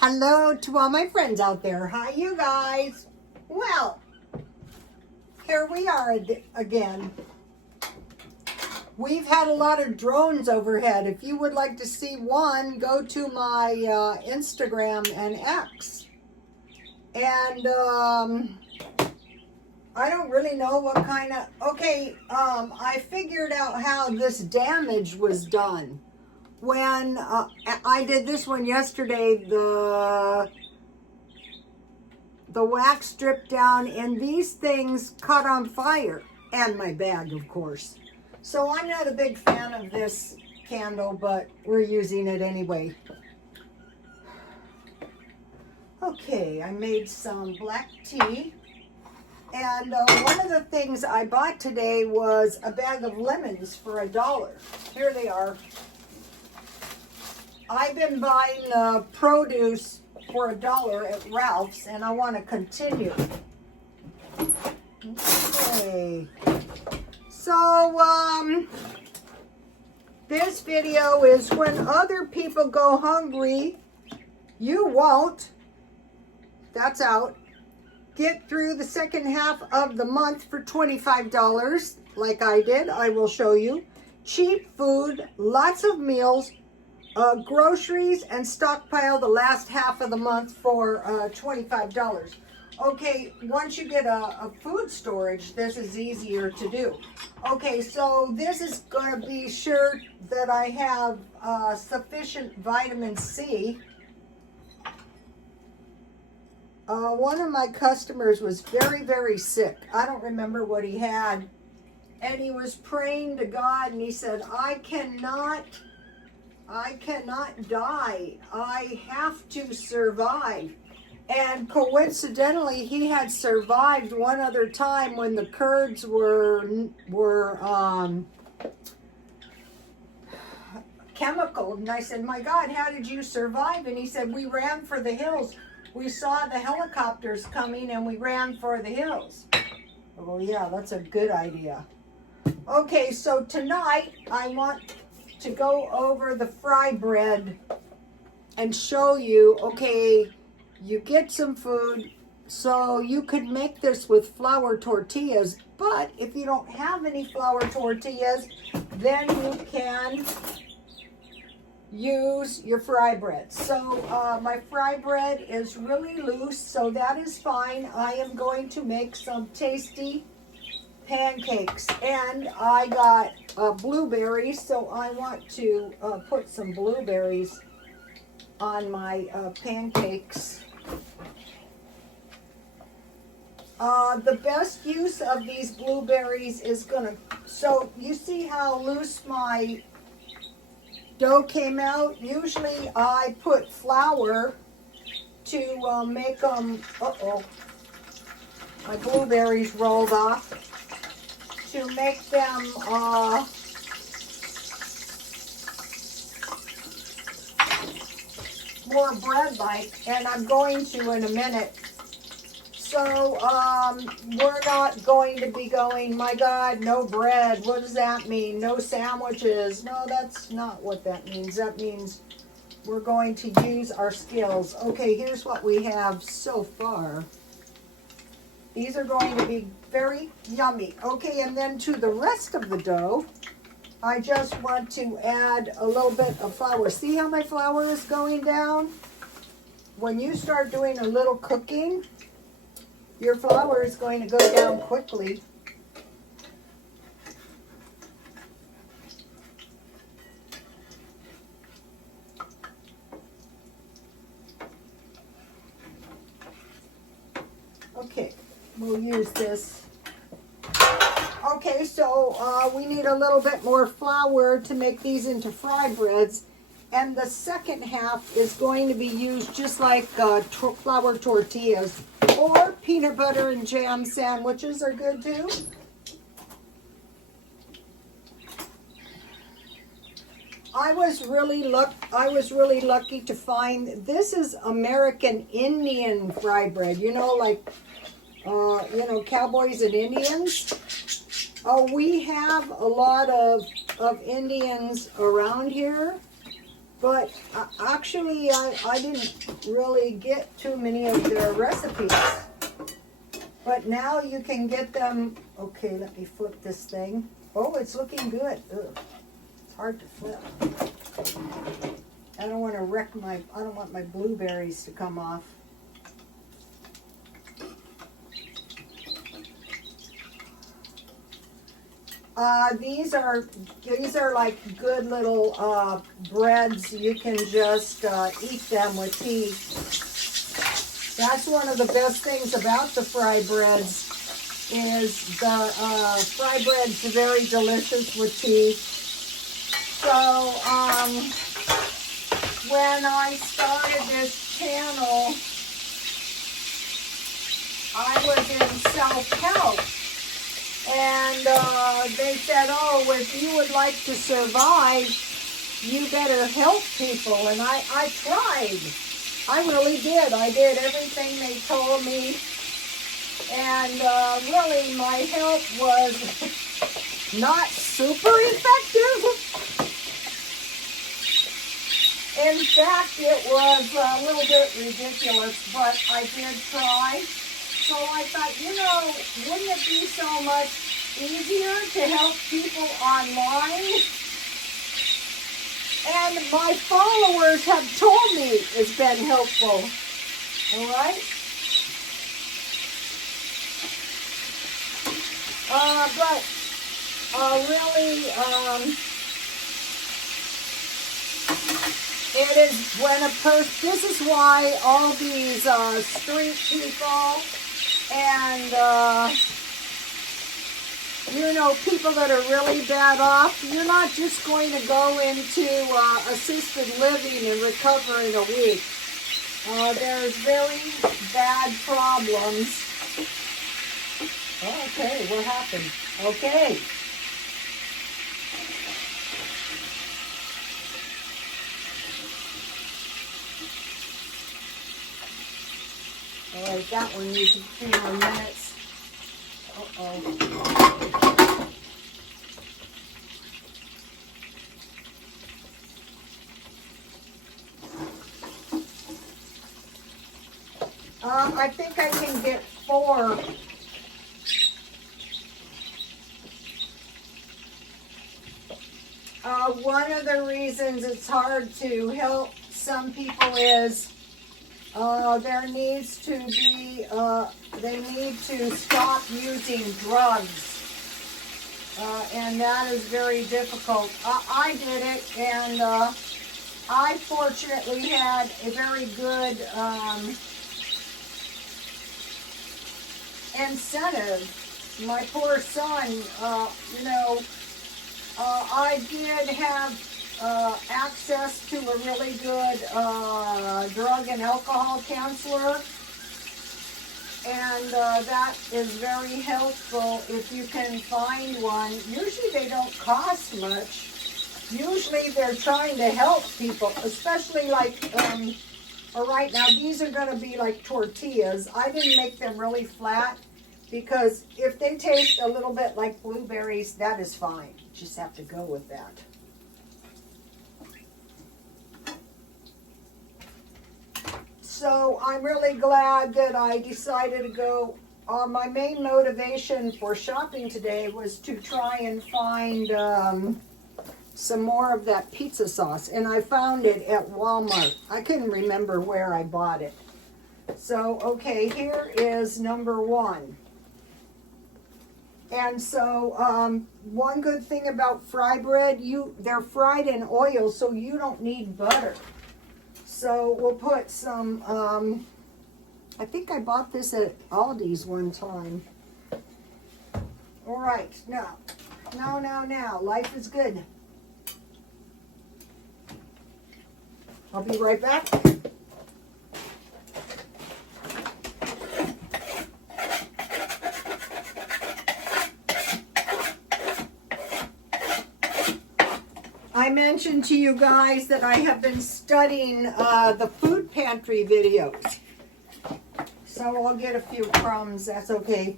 Hello to all my friends out there. Hi, you guys. Well, here we are again. We've had a lot of drones overhead. If you would like to see one, go to my Instagram and X. And I don't really know what kind of... Okay, I figured out how this damage was done. When I did this one yesterday, the wax dripped down and these things caught on fire, and my bag, of course. So I'm not a big fan of this candle, but we're using it anyway. Okay, I made some black tea, and one of the things I bought today was a bag of lemons for $1. Here they are. I've been buying produce for $1 at Ralph's, and I want to continue. Okay. So, this video is when other people go hungry, you won't. That's out. Get through the second half of the month for $25, like I did. I will show you. Cheap food, lots of meals, groceries, and stockpile the last half of the month for $25. Okay, once you get a food storage, this is easier to do. Okay, so this is going to be sure that I have sufficient vitamin C. One of my customers was very, very sick. I don't remember what he had. And he was praying to God, and he said, I cannot die. I have to survive. And coincidentally, he had survived one other time when the Kurds were chemicaled. And I said, my God, how did you survive? And he said, we ran for the hills. We saw the helicopters coming and we ran for the hills. Oh yeah, that's a good idea. Okay, so tonight I want to go over the fry bread and show you, okay, you get some food, so you could make this with flour tortillas, but if you don't have any flour tortillas, then you can use your fry bread. So my fry bread is really loose, so that is fine. I am going to make some tasty pancakes, and I got blueberries, so I want to put some blueberries on my pancakes. The best use of these blueberries is so you see how loose my dough came out? Usually I put flour to make them, my blueberries rolled off, to make them more bread-like, and I'm going to in a minute. So we're not going to be going, my God, no bread. What does that mean? No sandwiches. No, that's not what that means. That means we're going to use our skills. Okay, here's what we have so far. These are going to be very yummy. Okay, and then to the rest of the dough, I just want to add a little bit of flour. See how my flour is going down? When you start doing a little cooking, your flour is going to go down quickly. Okay, we'll use this. Okay, so we need a little bit more flour to make these into fry breads. And the second half is going to be used just like flour tortillas, or peanut butter and jam sandwiches are good too. I was really lucky to find, this is American Indian fry bread. You know, like cowboys and Indians. We have a lot of Indians around here. But actually, I didn't really get too many of their recipes. But now you can get them. Okay, let me flip this thing. Oh, it's looking good. Ugh, it's hard to flip. I don't want to wreck I don't want my blueberries to come off. These are like good little breads. You can just eat them with tea. That's one of the best things about the fry breads is the fry bread's very delicious with tea. So when I started this channel, I was in self-help. And they said, oh, if you would like to survive, you better help people. And I tried. I really did. I did everything they told me. And really, my help was not super effective. In fact, it was a little bit ridiculous, but I did try. So I thought, wouldn't it be so much easier to help people online? And my followers have told me it's been helpful. All right? Really, it is when a person, this is why all these street people and, people that are really bad off, you're not just going to go into assisted living and recover in a week. There's very bad problems. Okay, what happened? Okay. All right, that one needs a few more minutes. Uh-oh. I think I can get 4. One of the reasons it's hard to help some people is there needs to be, they need to stop using drugs. And that is very difficult. I did it, and I fortunately had a very good incentive. My poor son, I did have access to a really good drug and alcohol counselor, and that is very helpful if you can find one. Usually they don't cost much. Usually they're trying to help people, especially like, all right, now these are going to be like tortillas. I didn't make them really flat because if they taste a little bit like blueberries, that is fine. Just have to go with that. So I'm really glad that I decided to go. My main motivation for shopping today was to try and find some more of that pizza sauce. And I found it at Walmart. I couldn't remember where I bought it. So, okay, here is number 1. And so, one good thing about fry bread, they're fried in oil, so you don't need butter. So we'll put some, I think I bought this at Aldi's one time. All right, now, life is good. I'll be right back. I mentioned to you guys that I have been studying the food pantry videos. So I'll get a few crumbs, that's okay.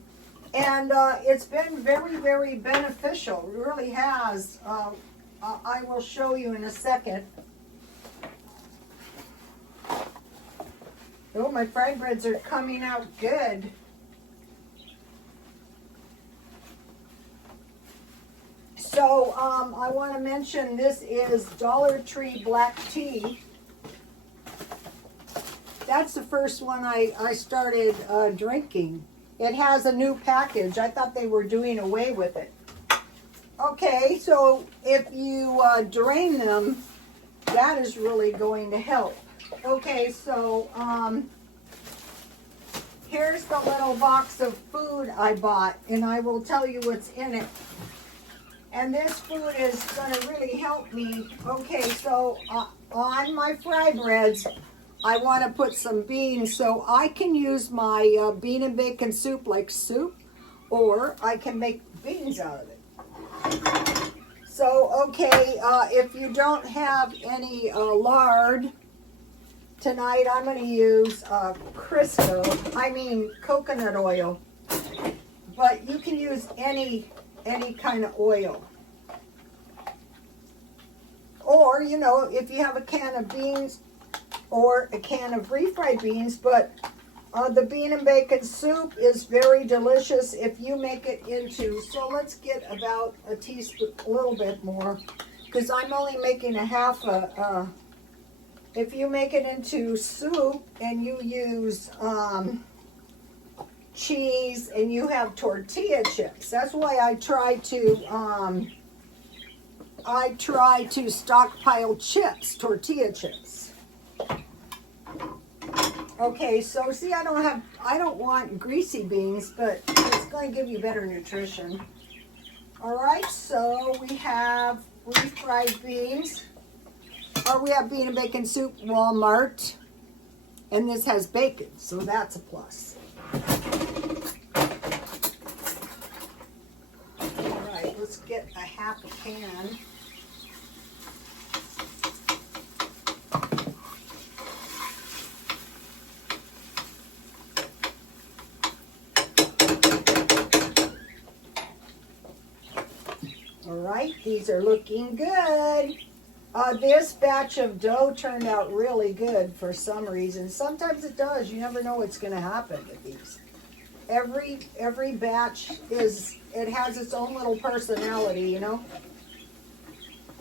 And it's been very, very beneficial. It really has. I will show you in a second. Oh, my fried breads are coming out good. So, I want to mention this is Dollar Tree black tea. That's the first one I started drinking. It has a new package. I thought they were doing away with it. Okay, so if you drain them, that is really going to help. Okay, so here's the little box of food I bought, and I will tell you what's in it. And this food is going to really help me. Okay, so on my fry breads, I want to put some beans, so I can use my bean and bacon soup like soup, or I can make beans out of it. So, okay, if you don't have any lard, tonight I'm going to use coconut oil. But you can use any kind of oil. Or, you know, if you have a can of beans or a can of refried beans, but the bean and bacon soup is very delicious if you make it into, so let's get about a teaspoon, a little bit more, because I'm only making a half if you make it into soup and you use cheese and you have tortilla chips, that's why I try to stockpile chips, tortilla chips. Okay, so see, I don't want greasy beans, but it's going to give you better nutrition. All right, so we have refried beans, or we have bean and bacon soup, Walmart, and this has bacon, so that's a plus. All right, let's get a half a can. All right, these are looking good. This batch of dough turned out really good for some reason. Sometimes it does. You never know what's going to happen with these. Every batch has its own little personality, you know.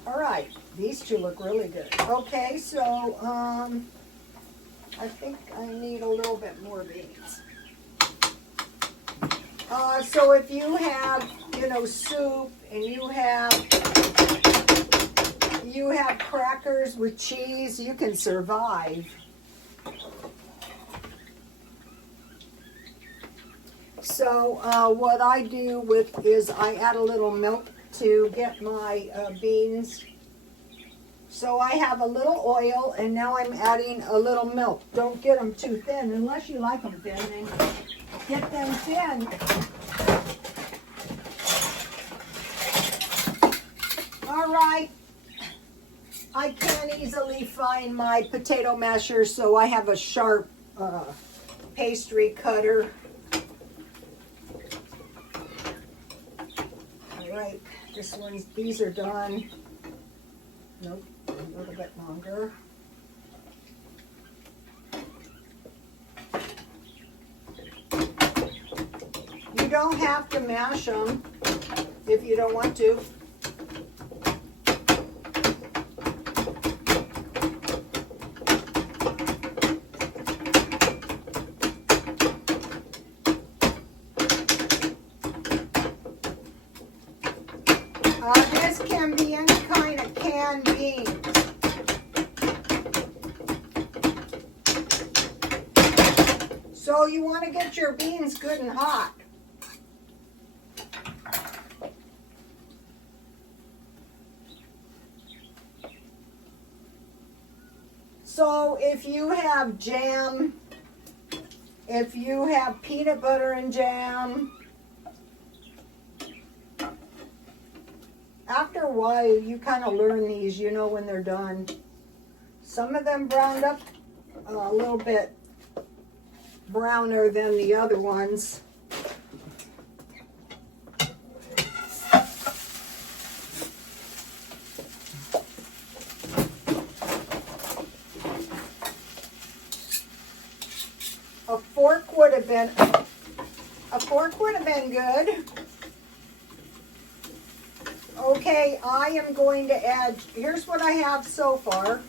All right, these two look really good. Okay, so I think I need a little bit more beans. So if you have, you know, soup and you have crackers with cheese, you can survive. So what I do is I add a little milk to get my beans. So I have a little oil, and now I'm adding a little milk. Don't get them too thin unless you like them thin. Then get them thin. All right. I can't easily find my potato masher, so I have a sharp pastry cutter. All right, these are done. Nope, a little bit longer. You don't have to mash them if you don't want to. This can be any kind of canned beans. So you want to get your beans good and hot. So if you have jam, if you have peanut butter and jam, after a while, you kind of learn these, you know, when they're done. Some of them browned up a little bit browner than the other ones. A fork would have been good. Okay, I am going to add, here's what I have so far.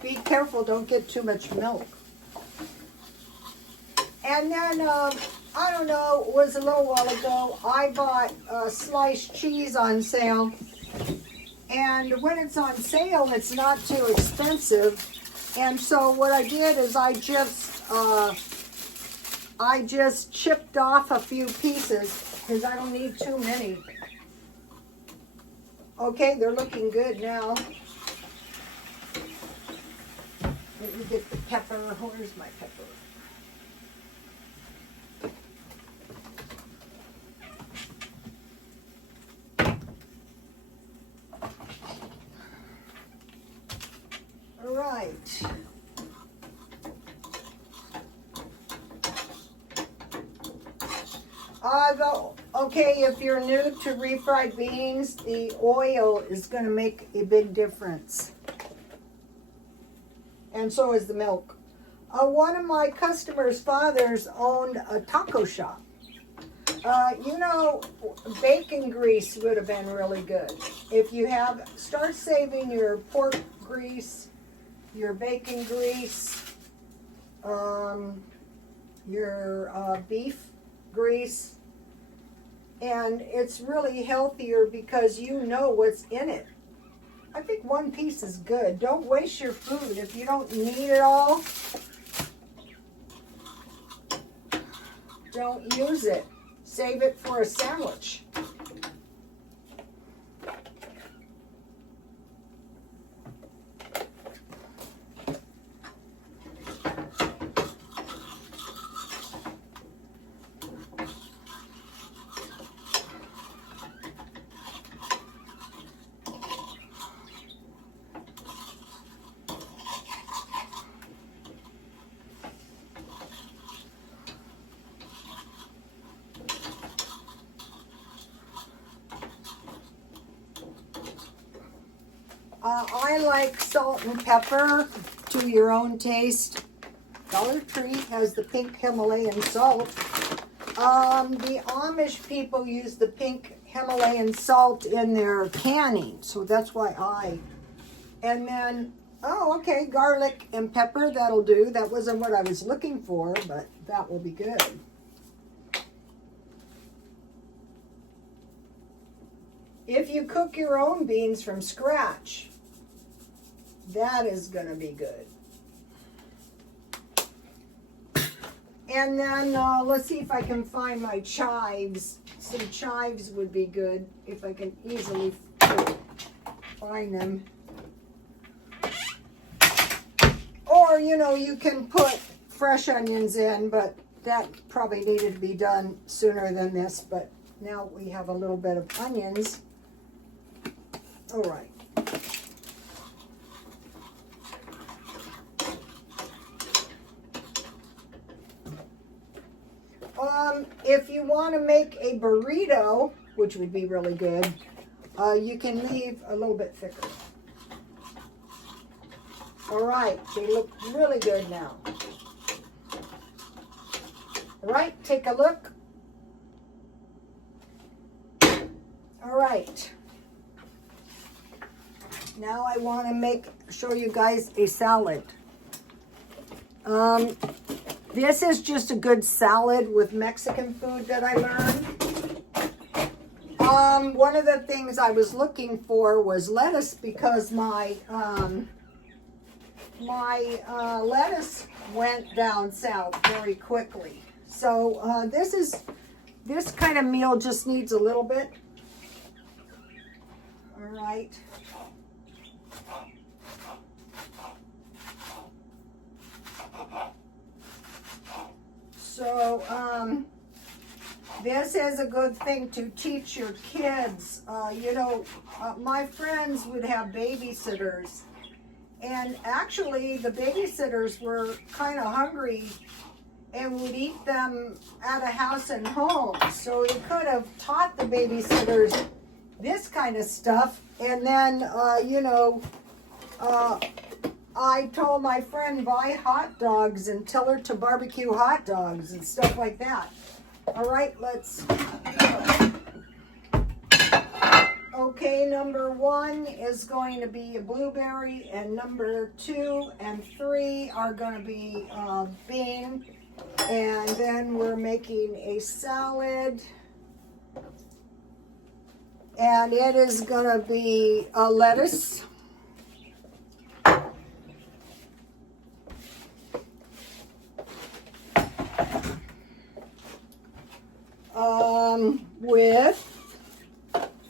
Be careful, don't get too much milk. And then, I don't know, it was a little while ago, I bought sliced cheese on sale. And when it's on sale, it's not too expensive. And so what I did is I just chipped off a few pieces because I don't need too many. Okay, they're looking good now. Let me get the pepper. Where's my pepper? All right. Okay, if you're new to refried beans, the oil is going to make a big difference. And so is the milk. One of my customers' fathers owned a taco shop. You know, bacon grease would have been really good. If you start saving your pork grease, your bacon grease, your beef grease, and it's really healthier because you know what's in it. I think one piece is good. Don't waste your food if you don't need it all. Don't use it. Save it for a sandwich. I like salt and pepper to your own taste. Dollar Tree has the pink Himalayan salt. The Amish people use the pink Himalayan salt in their canning, so that's why and then, oh, okay, garlic and pepper, that'll do. That wasn't what I was looking for, but that will be good. If you cook your own beans from scratch, that is going to be good. And then let's see if I can find my chives. Some chives would be good if I can easily find them. Or, you know, you can put fresh onions in, but that probably needed to be done sooner than this. But now we have a little bit of onions. All right. If you want to make a burrito, which would be really good, you can leave a little bit thicker. All right, they look really good now. All right, take a look. All right. Now I want to show you guys a salad. This is just a good salad with Mexican food that I learned. One of the things I was looking for was lettuce because my lettuce went down south very quickly. So this kind of meal just needs a little bit. All right. So, this is a good thing to teach your kids. You know, my friends would have babysitters, and actually the babysitters were kind of hungry, and would eat them at a house and home. So he could have taught the babysitters this kind of stuff. And then, I told my friend, buy hot dogs and tell her to barbecue hot dogs and stuff like that. All right, let's go. Okay, number 1 is going to be a blueberry, and number 2 and 3 are going to be bean. And then we're making a salad, and it is going to be a lettuce. With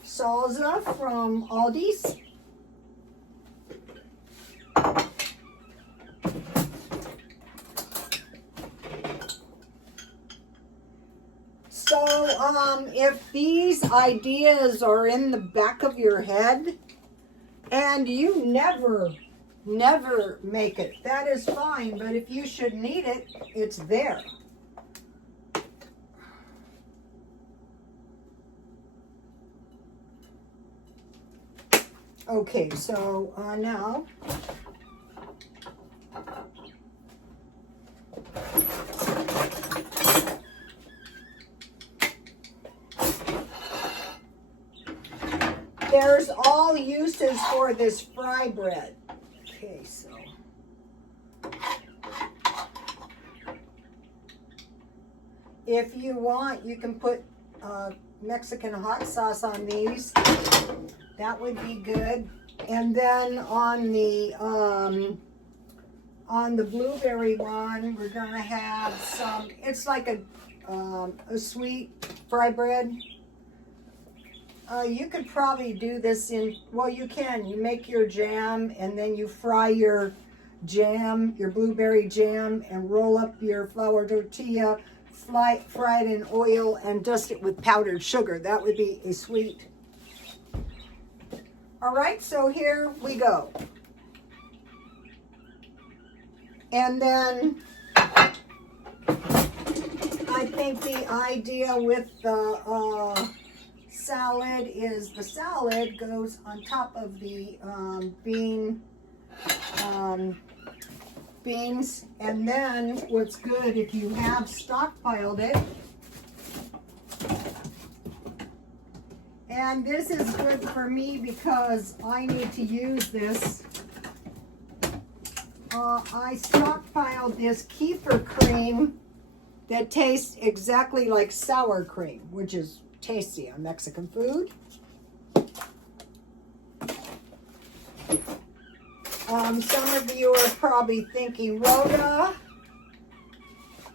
salsa from Aldi's. So, if these ideas are in the back of your head and you never make it, that is fine. But if you should need it, it's there. Okay, so now there's all uses for this fry bread. Okay, so if you want, you can put Mexican hot sauce on these. That would be good. And then on the blueberry one, we're gonna have some. It's like a sweet fry bread. You could probably do this in. Well, you can. You make your jam, and then you fry your jam, your blueberry jam, and roll up your flour tortilla, fry it in oil, and dust it with powdered sugar. That would be a sweet. All right, so here we go. And then I think the idea with the salad is the salad goes on top of the beans. And then what's good, if you have stockpiled it, and this is good for me because I need to use this. I stockpiled this kefir cream that tastes exactly like sour cream, which is tasty on Mexican food. Some of you are probably thinking, Rhoda,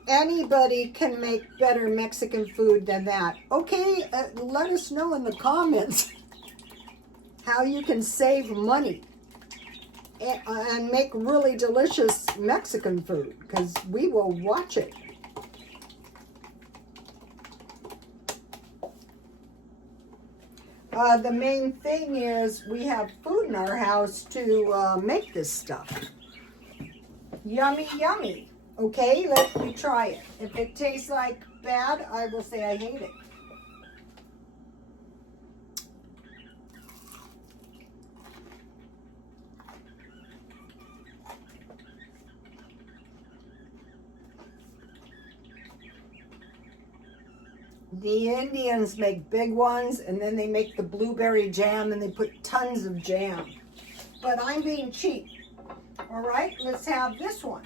anybody can make better Mexican food than that. Okay, let us know in the comments how you can save money and make really delicious Mexican food, because we will watch it. The main thing is we have food in our house to make this stuff. Yummy, yummy. Okay, let me try it. If it tastes like bad, I will say I hate it. The Indians make big ones, and then they make the blueberry jam, and they put tons of jam. But I'm being cheap. All right, let's have this one.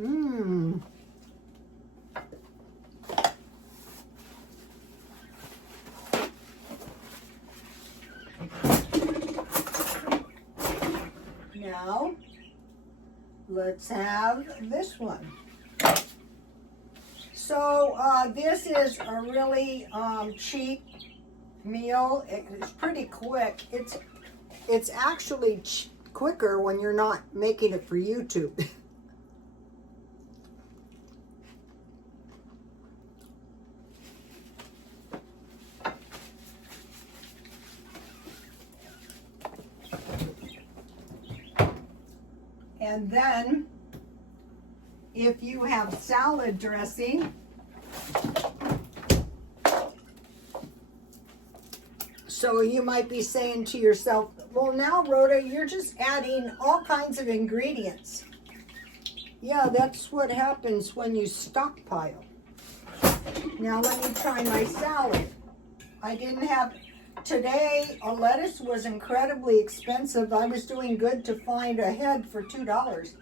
Mmm. Now, let's have this one. So, this is a really cheap meal. It's pretty quick. It's actually quicker when you're not making it for YouTube. And then, if you have salad dressing, so you might be saying to yourself, well, now, Rhoda, you're just adding all kinds of ingredients. Yeah, that's what happens when you stockpile. Now, let me try my salad. I didn't have, today, a lettuce was incredibly expensive. I was doing good to find a head for $2.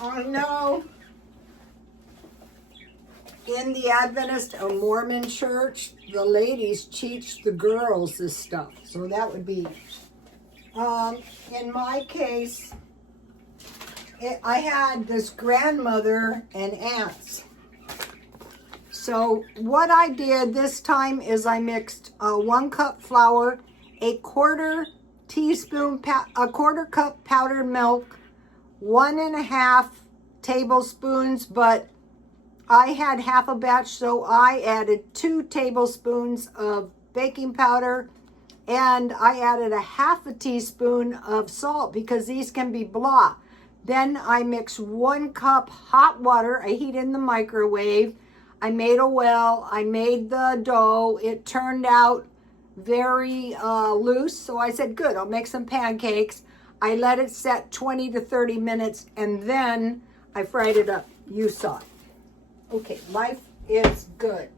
I know in the Adventist or Mormon church, the ladies teach the girls this stuff. So that would be, in my case, I had this grandmother and aunts. So what I did this time is I mixed 1 cup flour, a quarter cup powdered milk, 1.5 tablespoons, but I had half a batch, so I added 2 tablespoons of baking powder, and I added a half a teaspoon of salt because these can be blah. Then I mixed 1 cup hot water. I heat in the microwave. I made a well. I made the dough. It turned out very loose, so I said, good, I'll make some pancakes. I let it set 20 to 30 minutes, and then I fried it up. You saw it. Okay, life is good.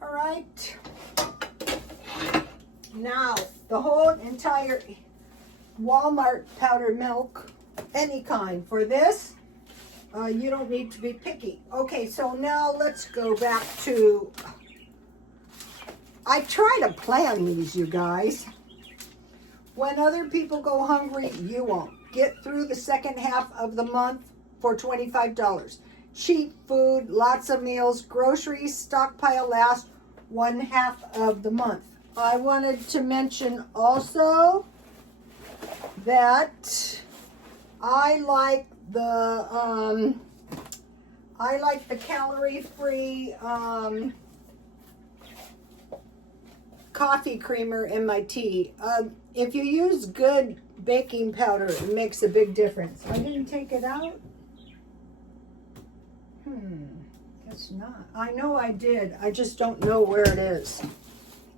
All right. Now, the whole entire Walmart powdered milk, any kind. For this, you don't need to be picky. Okay, so now let's go back to, I try to plan these, you guys. When other people go hungry, you won't. Get through the second half of the month for $25. Cheap food, lots of meals, groceries, stockpile last 1/2 of the month. I wanted to mention also that I like the calorie-free coffee creamer in my tea. If you use good baking powder, it makes a big difference. I didn't take it out. It's not. I know I did. I just don't know where it is.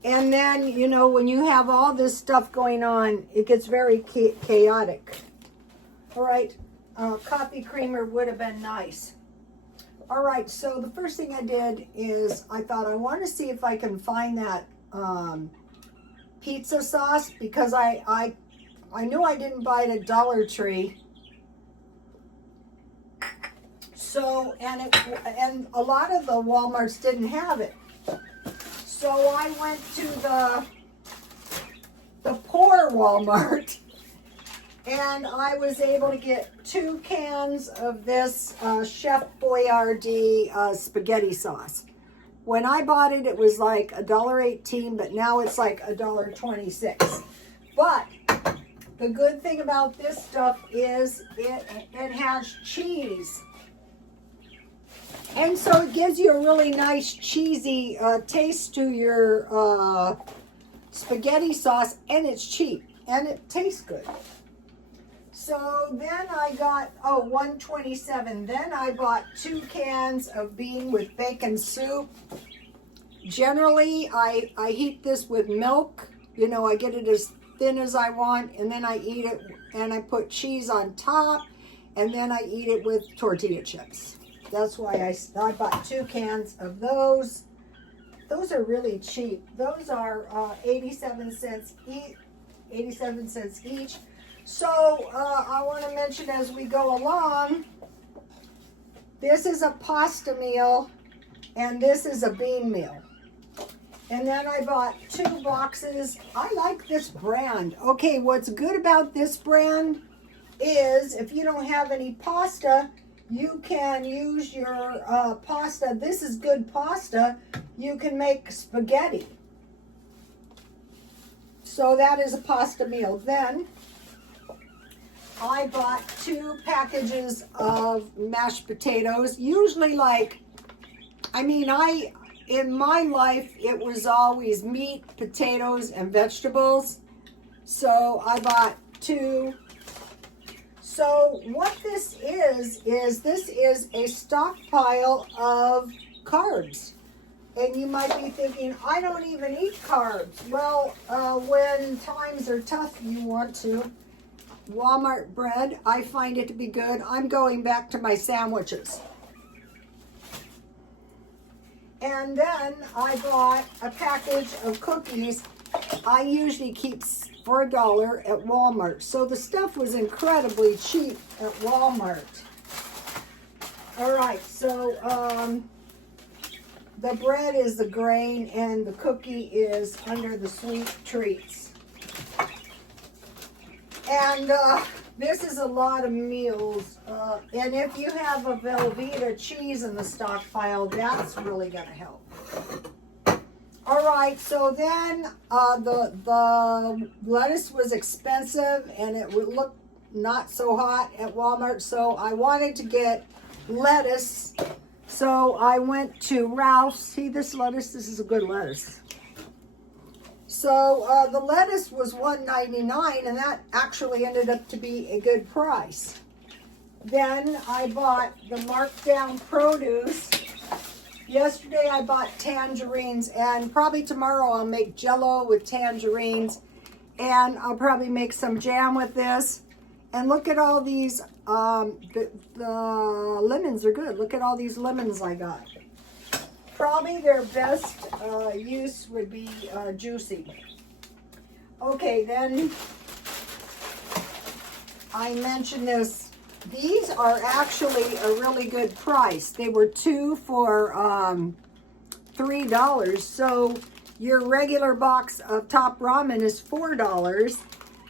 And then, you know, when you have all this stuff going on, it gets very chaotic. All right. Coffee creamer would have been nice. All right. So the first thing I did is I thought I want to see if I can find that pizza sauce, because I knew I didn't buy it at Dollar Tree. So, and a lot of the Walmarts didn't have it. So I went to the poor Walmart, and I was able to get 2 cans of this Chef Boyardee spaghetti sauce. When I bought it, it was like $1.18, but now it's like $1.26. But the good thing about this stuff is it has cheese. And so it gives you a really nice cheesy taste to your spaghetti sauce, and it's cheap, and it tastes good. So then I got, $1.27. Then I bought 2 cans of bean with bacon soup. Generally, I heat this with milk. You know, I get it as thin as I want, and then I eat it, and I put cheese on top, and then I eat it with tortilla chips. That's why I bought 2 cans of those. Those are really cheap. Those are 87 cents each. So I want to mention as we go along, this is a pasta meal and this is a bean meal. And then I bought 2 boxes. I like this brand. Okay, what's good about this brand is if you don't have any pasta, you can use your pasta. This is good pasta. You can make spaghetti. So that is a pasta meal. Then I bought 2 packages of mashed potatoes, usually like I mean, in my life, it was always meat, potatoes, and vegetables. So I bought 2. So what this is this is a stockpile of carbs. And you might be thinking, I don't even eat carbs. Well, when times are tough, you want to. Walmart bread, I find it to be good. I'm going back to my sandwiches. And then I bought a package of cookies. I usually keep for $1 at Walmart. So the stuff was incredibly cheap at Walmart. All right, so the bread is the grain and the cookie is under the sweet treats. And this is a lot of meals. And if you have a Velveeta cheese in the stockpile, that's really going to help. All right, so then the lettuce was expensive and it would look not so hot at Walmart. So I wanted to get lettuce. So I went to Ralph's. See this lettuce? This is a good lettuce. So the lettuce was $1.99, and that actually ended up to be a good price. Then I bought the marked down produce. Yesterday I bought tangerines, and probably tomorrow I'll make Jell-O with tangerines, and I'll probably make some jam with this. And look at all these, the lemons are good. Look at all these lemons I got. Probably their best use would be juicy. Okay, then I mentioned this. These are actually a really good price. They were 2 for $3. So your regular box of top ramen is $4.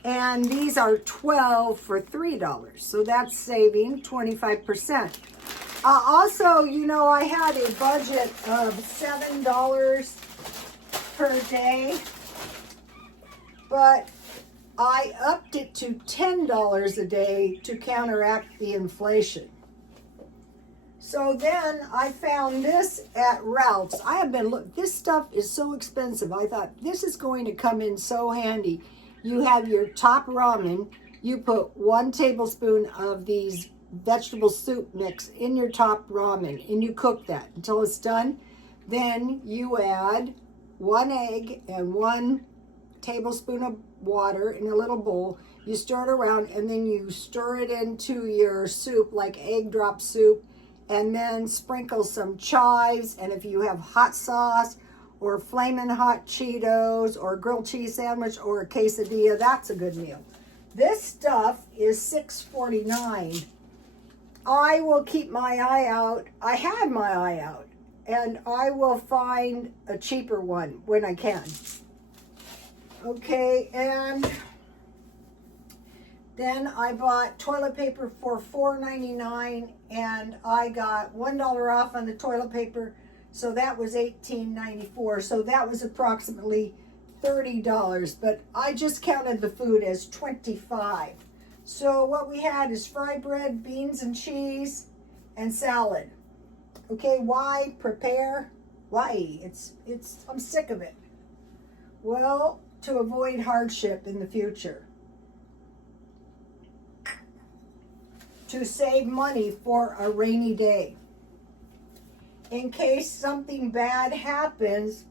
And these are 12 for $3. So that's saving 25%. Also, you know, I had a budget of $7 per day, but I upped it to $10 a day to counteract the inflation. So then I found this at Ralph's. I have been, this stuff is so expensive. I thought this is going to come in so handy. You have your top ramen, you put 1 tablespoon of these vegetable soup mix in your top ramen and you cook that until it's done. Then you add 1 egg and 1 tablespoon of water in a little bowl. You stir it around and then you stir it into your soup like egg drop soup, and then sprinkle some chives, and if you have hot sauce or flamin' hot Cheetos or grilled cheese sandwich or a quesadilla, that's a good meal. This stuff is $6.49. I will keep my eye out. I had my eye out, and I will find a cheaper one when I can. Okay, and then I bought toilet paper for $4.99, and I got $1 off on the toilet paper, so that was $18.94. So that was approximately $30, but I just counted the food as $25. So what we had is fried bread, beans and cheese, and salad. Okay, why prepare? Why? I'm sick of it. Well, to avoid hardship in the future. To save money for a rainy day. In case something bad happens,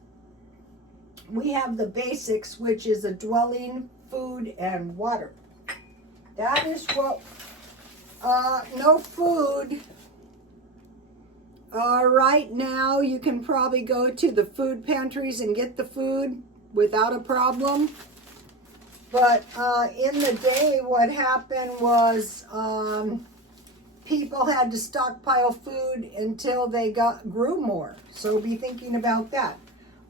we have the basics, which is a dwelling, food, and water. That is what, no food. Right now, you can probably go to the food pantries and get the food without a problem. But in the day, what happened was people had to stockpile food until they grew more. So be thinking about that.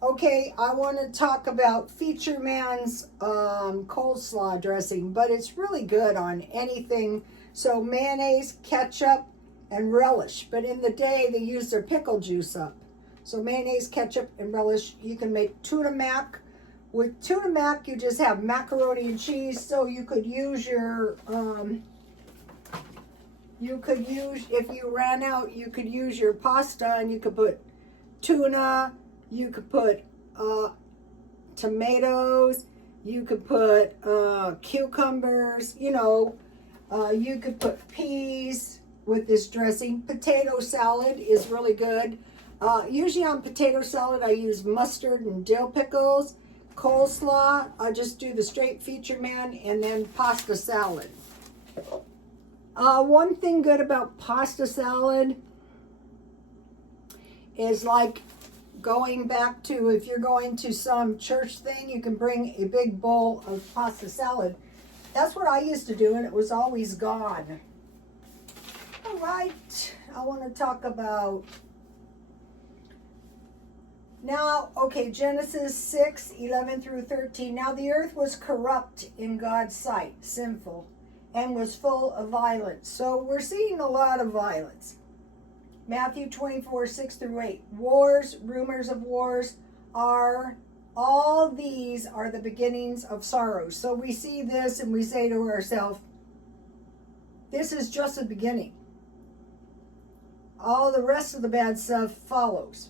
Okay, I want to talk about Feature Man's coleslaw dressing, but it's really good on anything. So mayonnaise, ketchup, and relish. But in the day, they use their pickle juice up. So mayonnaise, ketchup, and relish. You can make tuna mac. With tuna mac, you just have macaroni and cheese. So you could use your, if you ran out, you could use your pasta, and you could put tuna, you could put tomatoes, you could put cucumbers, you know, you could put peas with this dressing. Potato salad is really good. Usually on potato salad, I use mustard and dill pickles. Coleslaw, I just do the straight feature man, and then pasta salad. One thing good about pasta salad is like going back to, if you're going to some church thing, you can bring a big bowl of pasta salad. That's what I used to do, and it was always gone. All right, I want to talk about now, okay, Genesis 6:11 through 13. Now the earth was corrupt in God's sight, sinful, and was full of violence. So we're seeing a lot of violence. Matthew 24:6 through 8. Wars, rumors of wars all these are the beginnings of sorrows. So we see this and we say to ourselves, this is just the beginning. All the rest of the bad stuff follows.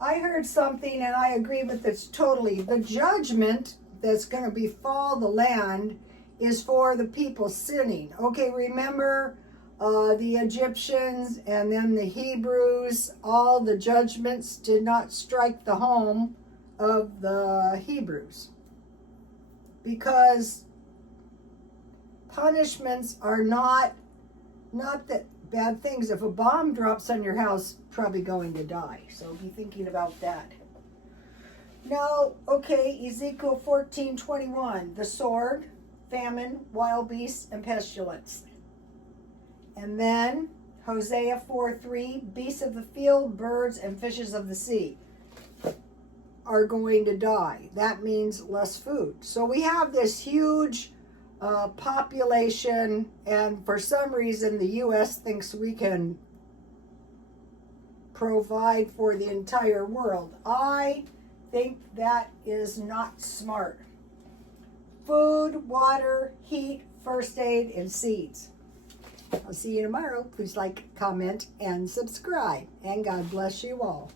I heard something and I agree with this totally. The judgment that's going to befall the land is for the people sinning. Okay, remember the Egyptians and then the Hebrews, all the judgments did not strike the home of the Hebrews because punishments are not that bad things. If a bomb drops on your house, probably going to die. So be thinking about that. Now, okay, Ezekiel 14:21, the sword, famine, wild beasts, and pestilence. And then Hosea 4:3, beasts of the field, birds, and fishes of the sea are going to die. That means less food. So we have this huge population, and for some reason the U.S. thinks we can provide for the entire world. I think that is not smart. Food, water, heat, first aid, and seeds. I'll see you tomorrow. Please like, comment, and subscribe. And God bless you all.